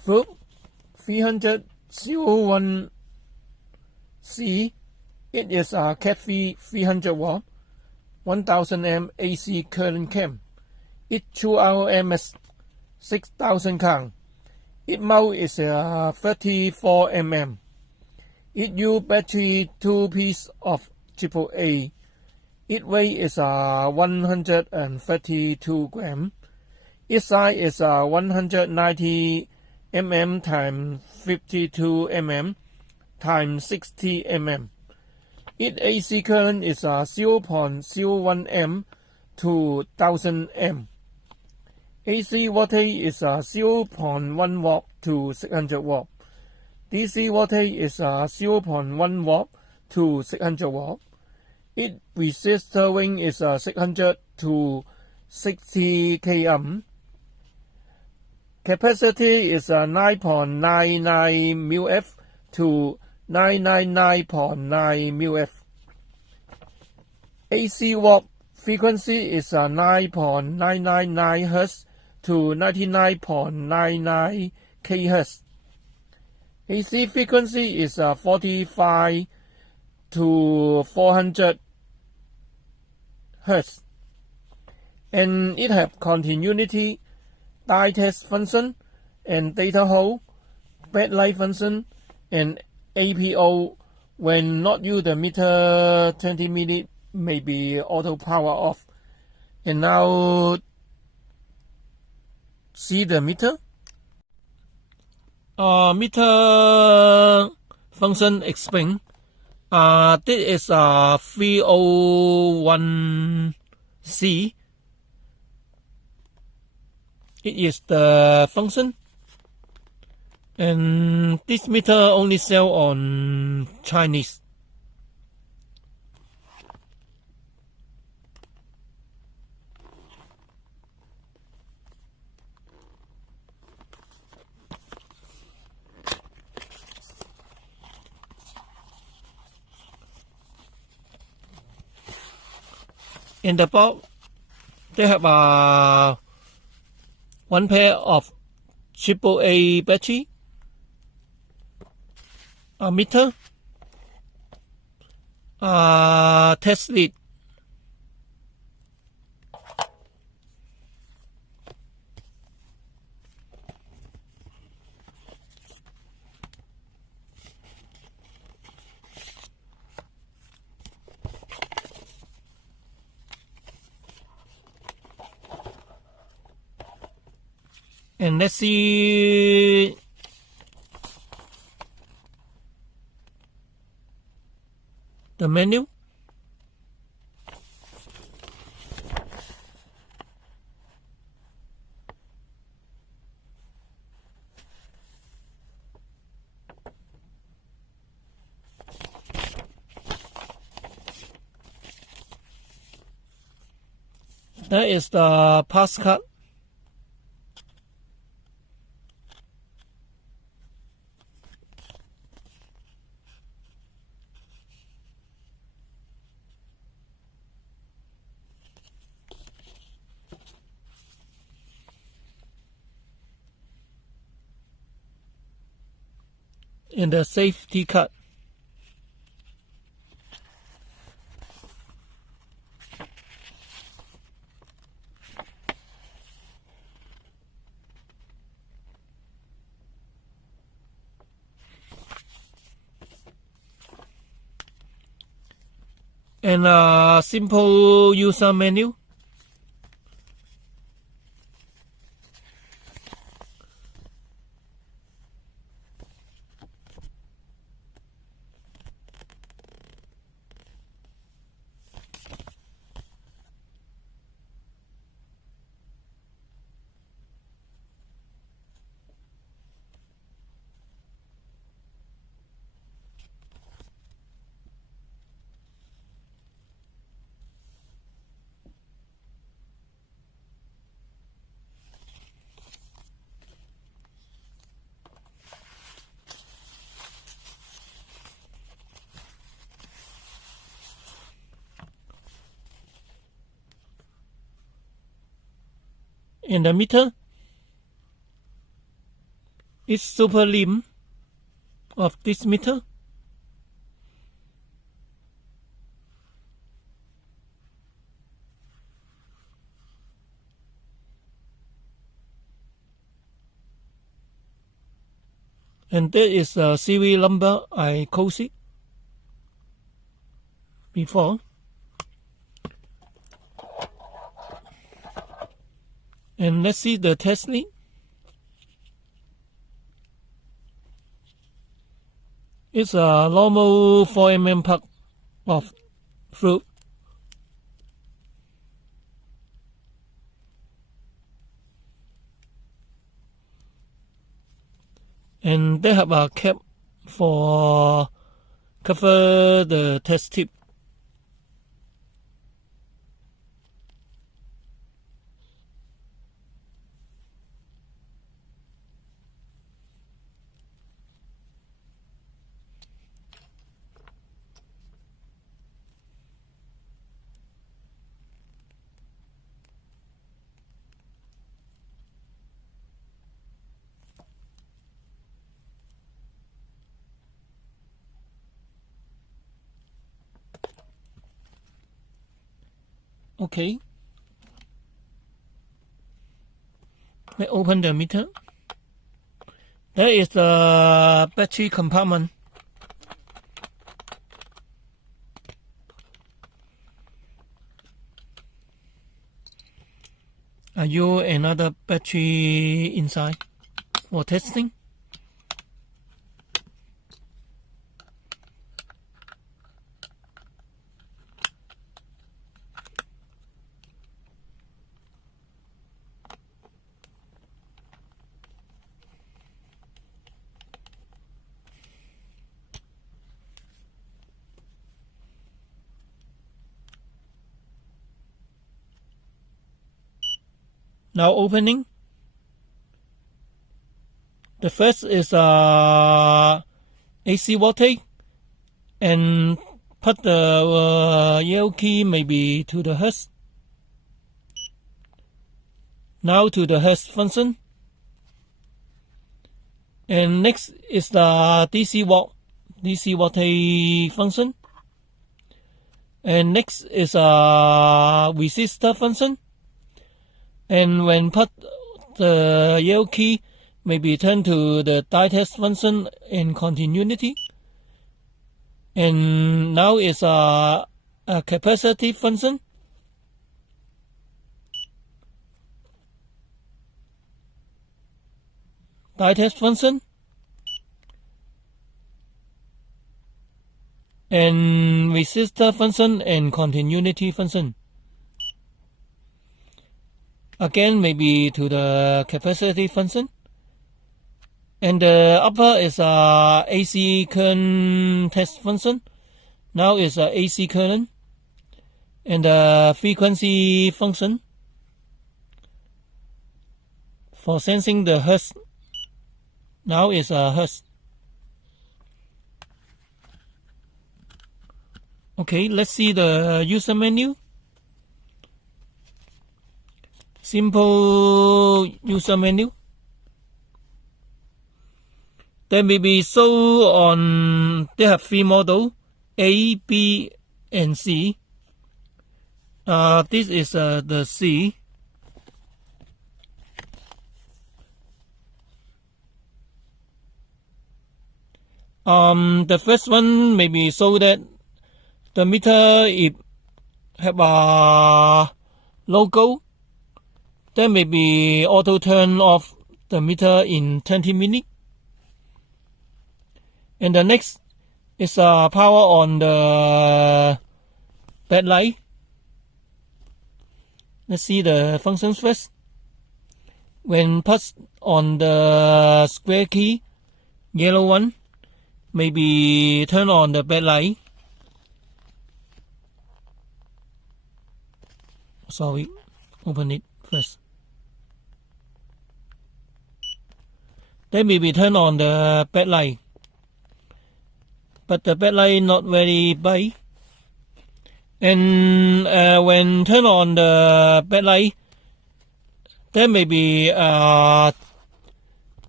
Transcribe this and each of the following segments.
Fluke 300-01C. It is a CATIII 300 watt 1000 amp AC current cam. It 2 RMS 6000 count. Its mount is 34 mm. It use battery 2 piece of AAA. Its weight is 132 grams. Its size is 190 mm times 52 mm times 60 mm. Its AC current is 0.01 amp to 1000 amp. AC voltage is 0.1 watt to 600 watt. DC voltage is 0.1 watt to 600 watt. Its resistor range is 600 to 60 kΩ. Capacity is 9.99 μF to 999.9 μF. AC watt frequency is 9.999 Hz to 99.99 kHz. AC frequency is 45 to 400 Hz. And it have continuity, die test function, and data hold, backlight function, and APO. When not use the meter 20 minutes may be auto power off. And now see the meter. Meter function explain. This is 301C. It is the function. And this meter only sell on Chinese. In the box, they have one pair of AAA battery, a meter, a test lead, and let's see the menu. That is the pass card. And the safety card. And a simple user menu. In the meter, is super limb of this meter. And that is a serial number I quoted before. And let's see the test lead. It's a normal 4mm plug of Fluke. And they have a cap for cover the test tip. Okay. Let's open the meter. There is the battery compartment. Are you another battery inside for testing? Now opening. The first is AC voltage, and put the yellow key maybe to the hertz. Now to the hertz function. And next is the DC voltage function. And next is a resistor function. And when put the yellow key, maybe turn to the die test function in continuity. And now is a capacitive function. Die test function. And resistor function and continuity function. Again, maybe to the capacitive function. And the upper is a AC current test function. Now is a AC current. And the frequency function for sensing the hertz. Now is a hertz. Okay, let's see the user menu. Simple user menu. Then maybe show on, they have three models, A, B, and C. This is the C. The first one maybe show that the meter it have a logo. Then maybe auto turn off the meter in 20 minutes. And the next is power on the backlight. Let's see the functions first. When put on the square key, yellow one, maybe turn on the backlight. Sorry, open it first. Then maybe turn on the backlight. But the backlight not very bright. And when turn on the backlight, then maybe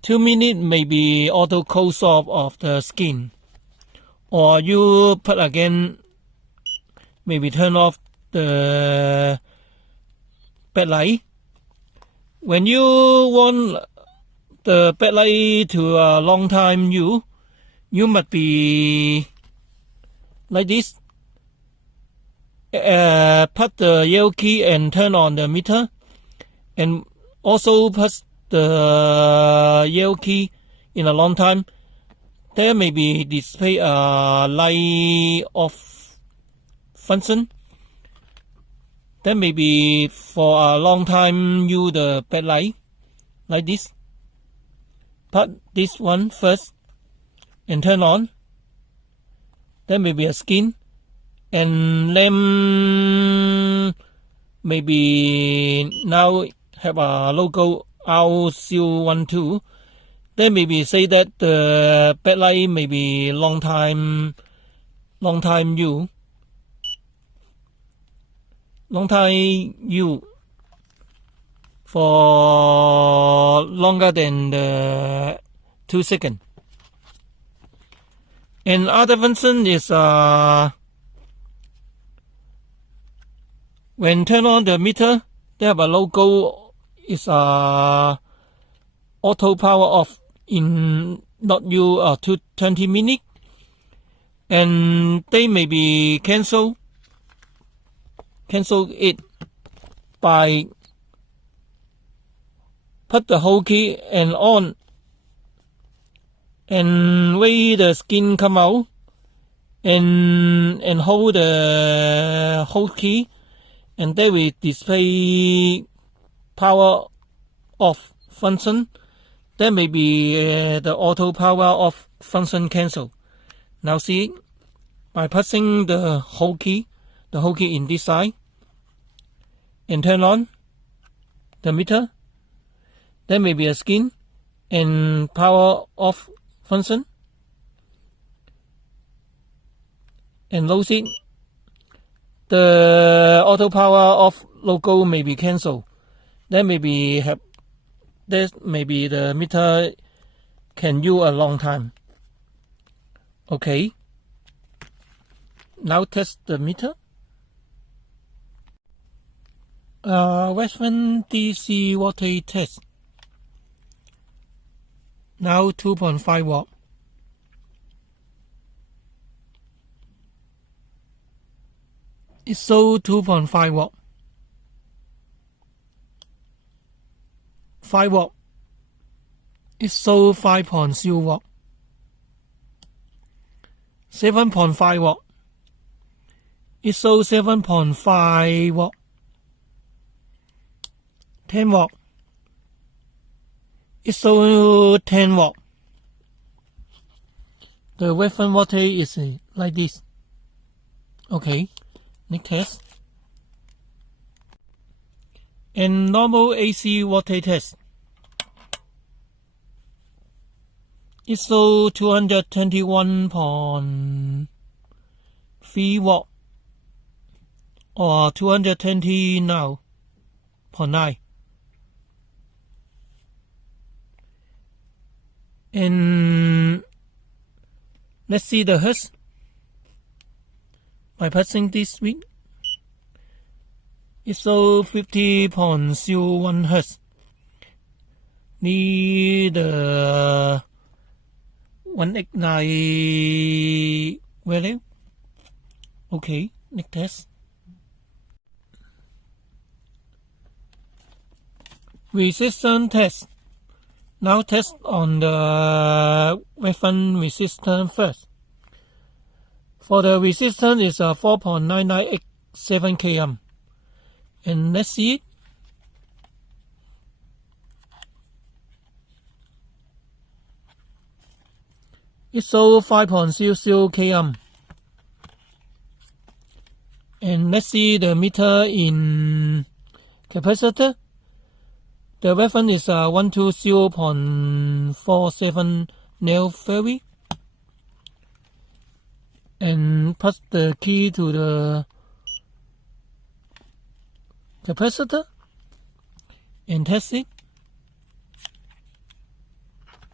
2 minutes maybe auto close off of the skin, or you put again, maybe turn off the backlight. When you want the backlight to a long time you must be like this. Put the yellow key and turn on the meter, and also press the yellow key in a long time. There may be display a light off function. Then maybe for a long time use the backlight like this. Put this one first and turn on. Then maybe a skin and lamp maybe now have a logo RC12. Then maybe say that the backlight maybe long time use. Long time use for longer than the 2 seconds. And other function is when turn on the meter, they have a logo is auto power off in not use 20 minutes, and they may be cancel it by put the whole key and on and wait the skin come out and hold the whole key, and they will display power off function. Then maybe the auto power off function cancel. Now see, by pressing the whole key in this side and turn on the meter, there may be a skin and power off function, and close it. The auto power off logo may be cancelled. Then maybe the meter can use a long time. Okay. Now test the meter. Reference DC voltage test. Now 2.5 watt. It shows 2.5 watt. 5 watt. It shows 5.0 watt. 7.5 watt. It shows 7.5 watt. 10 watt. It shows 10 watt. The reference voltage is like this. Okay, next test. And normal AC voltage test. It shows 221.3 watt or 220 now. 0.9. And let's see the hertz by pressing this switch. It shows 50.01 hertz. Need the 189 value. Okay, next test. Resistance test. Now test on the reference resistance first. For the resistance is 4.9987 kΩ. And let's see it. It shows 5.00 kΩ. And let's see the meter in capacitor. The reference is 120.47 nF. And press the key to the capacitor and test it.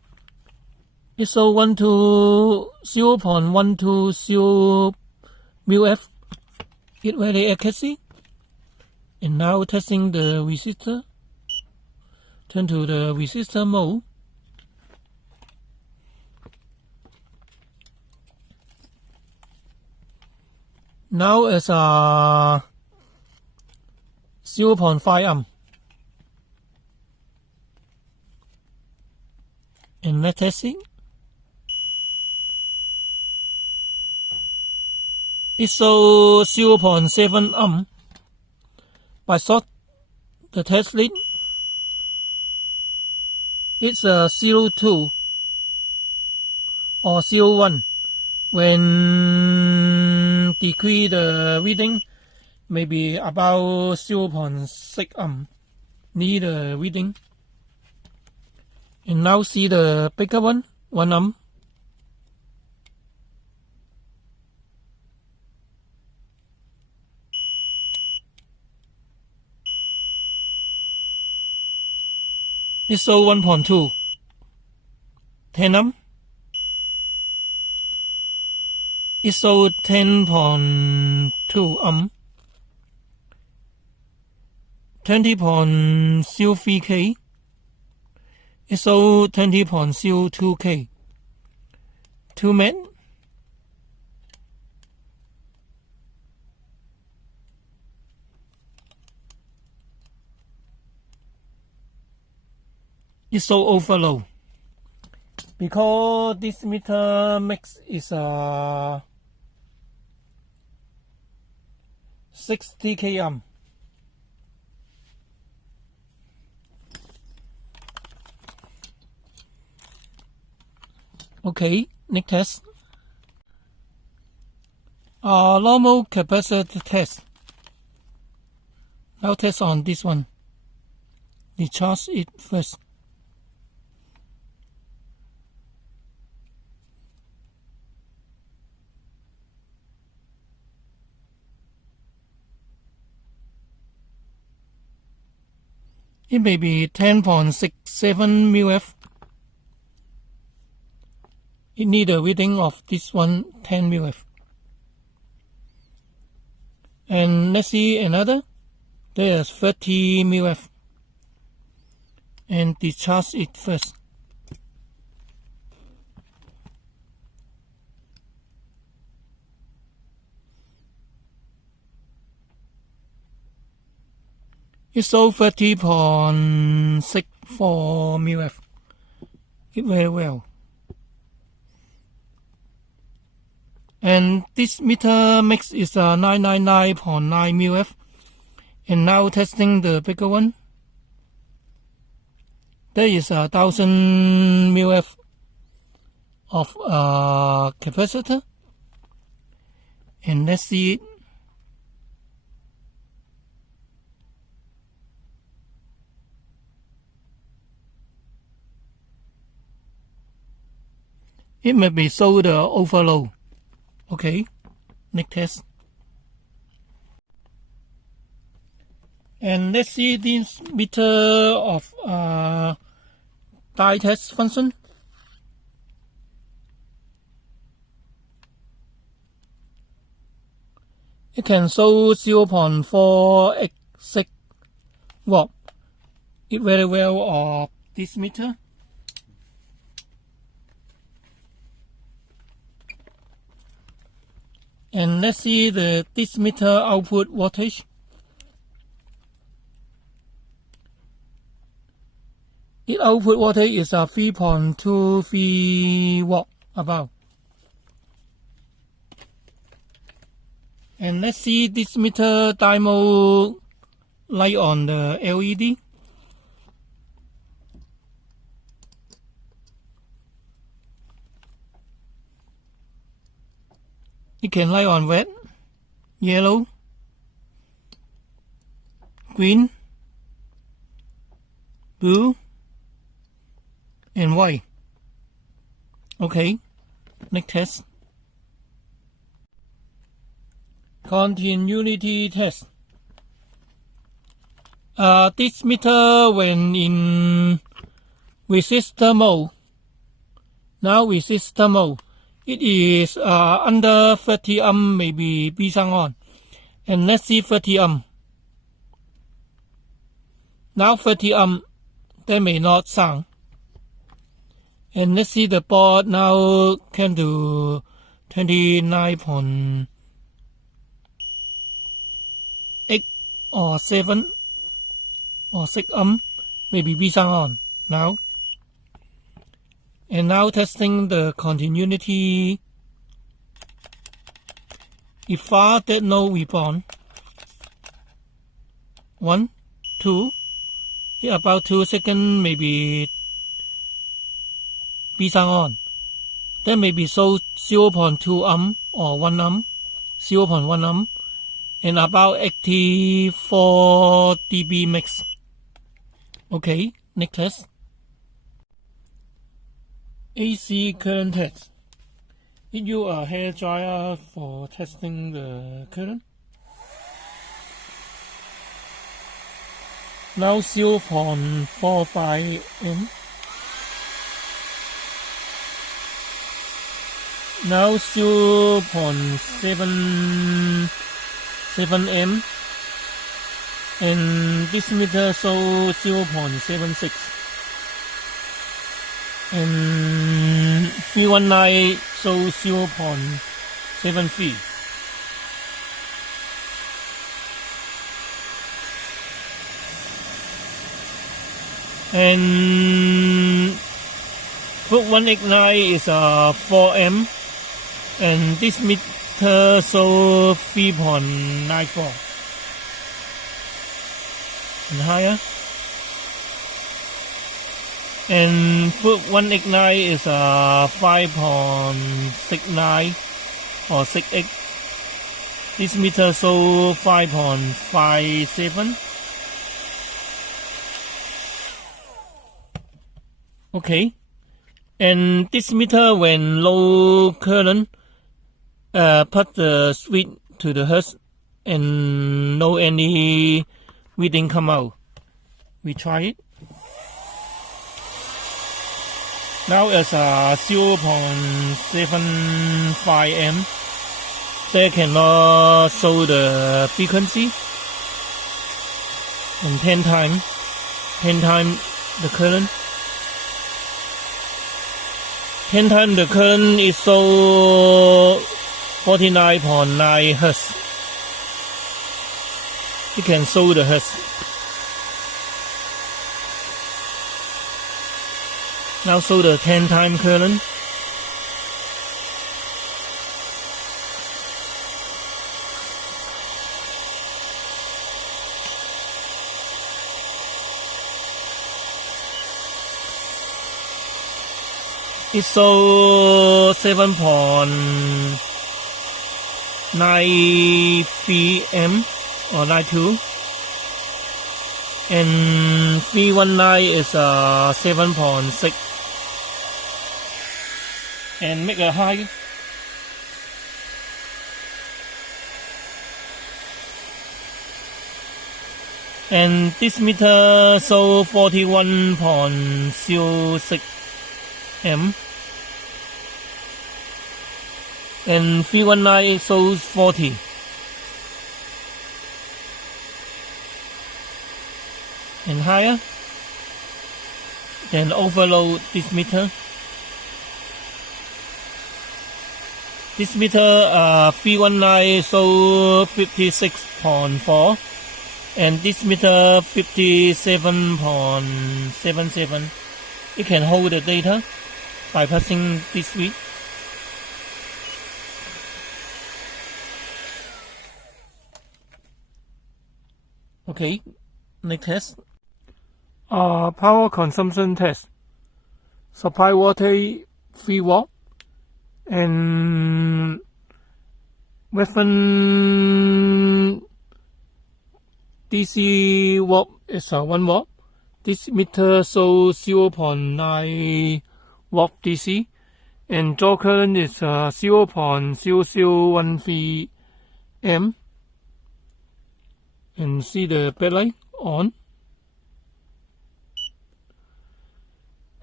ISO 1 to 0.120 μF. It very accuracy. And now testing the resistor. Turn to the resistor mode. Now it's 0.5 amp. And let's test it. ISO 0.7 amp. By short the test lead, it's 0.2 or 0.1. When decrease the reading, maybe about 0.6 amp need the reading. And now see the bigger one, 1 amp. ISO 1.2, 10 amp. ISO 10.2 amp, 20.03K, ISO 20.02K, 2 met. ISO overload. Because this meter mix is 60K amp. Okay, next test. Normal capacitor test. Now test on this one. Recharge it first. It may be 10.67 μF. It need a reading of this one 10 μF. And let's see another. There's 30 μF. And discharge it first. ISO 30.64 μF. It very well. And this meter mix is 999.9 μF. And now testing the bigger one. There is 1000 μF of capacitor. And let's see it. It may be so the overload. Okay, next test. And let's see this meter of die test function. It can show 0.486 watt. It very well of this meter. And let's see this meter output voltage. Its output voltage is 3.23 watt about. And let's see this meter diode light on the LED. It can light on red, yellow, green, blue, and white. Okay, next test. Continuity test. This meter when in resistor mode Now resistor mode. It is under 30 ohm, maybe be on. And let's see 30 ohm. Now 30 ohm, they may not sound. And let's see the board now came to 29.8 or 7 or 6 ohm, maybe be on now. And now testing the continuity. If far that no rebound. 1, 2, about 2 seconds, maybe be on. Then maybe so 0.2 ohm or 1 ohm, 0.1 ohm, and about 84 dB max. Okay, next test. AC current test. It use a hair dryer for testing the current. Now 0.45 M. Now 0.77 M. And this meter show 0.76. And 319 show 0.73. And Fluke 189 is 4M, and this meter show 3.94 and higher. And Fluke 189 is 5.69 or 68. This meter show 5.57. Okay, and this meter when low current, put the switch to the hertz and no any reading come out. We try it. Now it's 0.75 M. They cannot show the frequency. And 10 times the current. 10 times the current is so 49.9 Hertz. You can show the Hertz. Now show the 10 times current. It's so 7.93 M or 92, and 319 is 7.6, and make a high. And this meter show 41.06 M, and 319 shows 40. And higher, then overload this meter. This meter 319 shows 56.4, and this meter 57.77. You can hold the data by pressing this switch. Okay, next test. Power consumption test. Supply voltage 3 watt, and reference DC watt is 1 watt. This meter shows 0.9 watt DC, and draw current is 0.0013 M. And see the backlight on.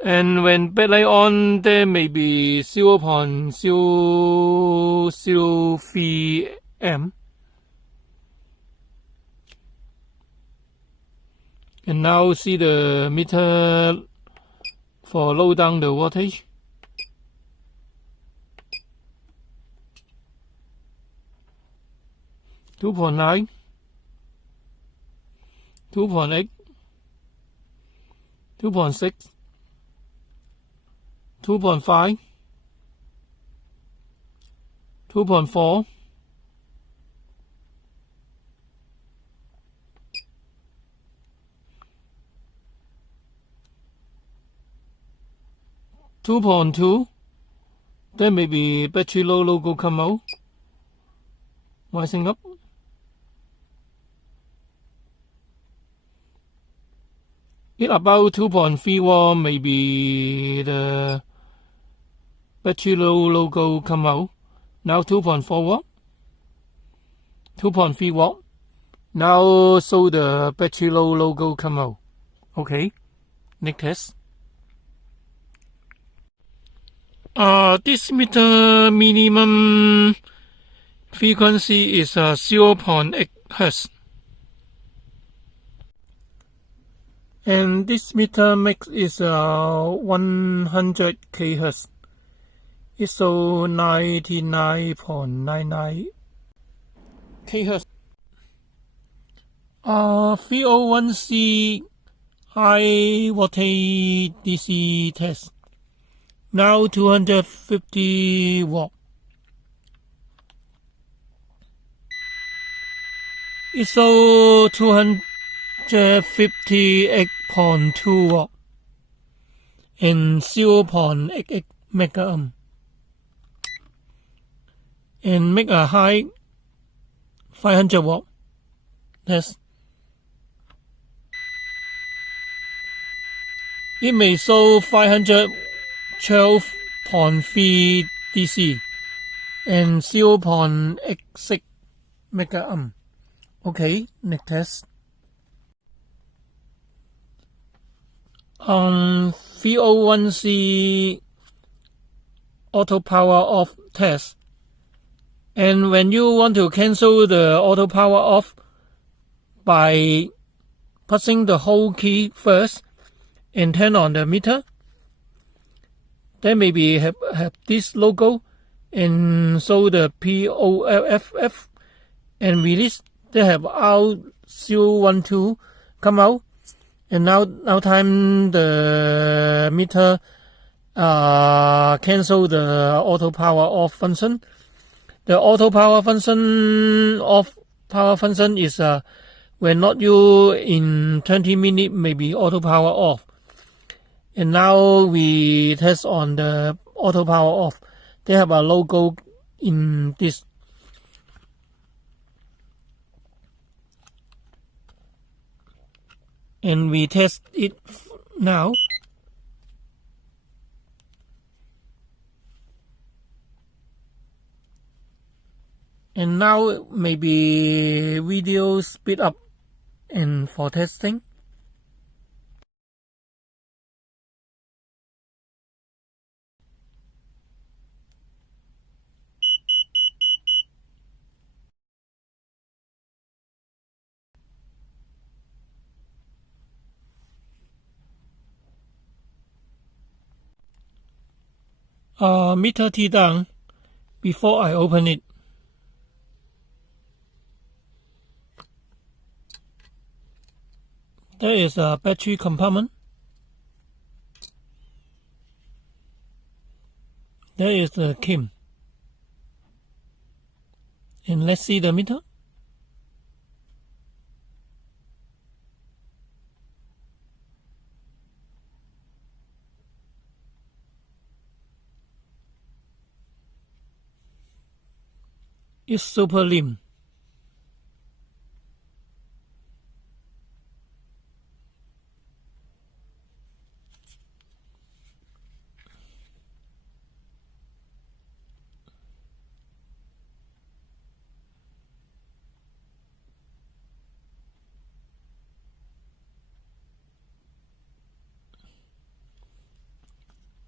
And when backlight on, there may be 0.003 amp. And now see the meter for low down the voltage. 2.9, 2.8, 2.6, 2.5, 2.4, 2.2, then maybe battery low logo come out, rising up. It about 2.3 watt, maybe the battery low logo come out. Now 2.4 watt, 2.3 watt. Now so the battery low logo come out. Okay, next test. This meter minimum frequency is 0.8 Hz. And this meter max is 100 kHz. It's so 99.99 kHz. 301C high voltage DC test. Now 250 watt. It's so 258.2 watt and 0.88 megaohm. And make a high 500 watt test. It may show 512.3 DC and 0.86 megaohm. Okay, next test. 301C auto power off test. And when you want to cancel the auto power off by pressing the hold key first and turn on the meter, then maybe have this logo and show the POFF and release. They have R012 come out, and now time the meter cancel the auto power off function. The auto power function is when not you in 20 minutes maybe auto power off. And now we test on the auto power off. They have a logo in this. And we test it now. And now maybe video speed up and for testing. Meter T down before I open it. There is a battery compartment. There is the CATIII. And let's see the meter. It's super lean.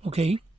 Okay.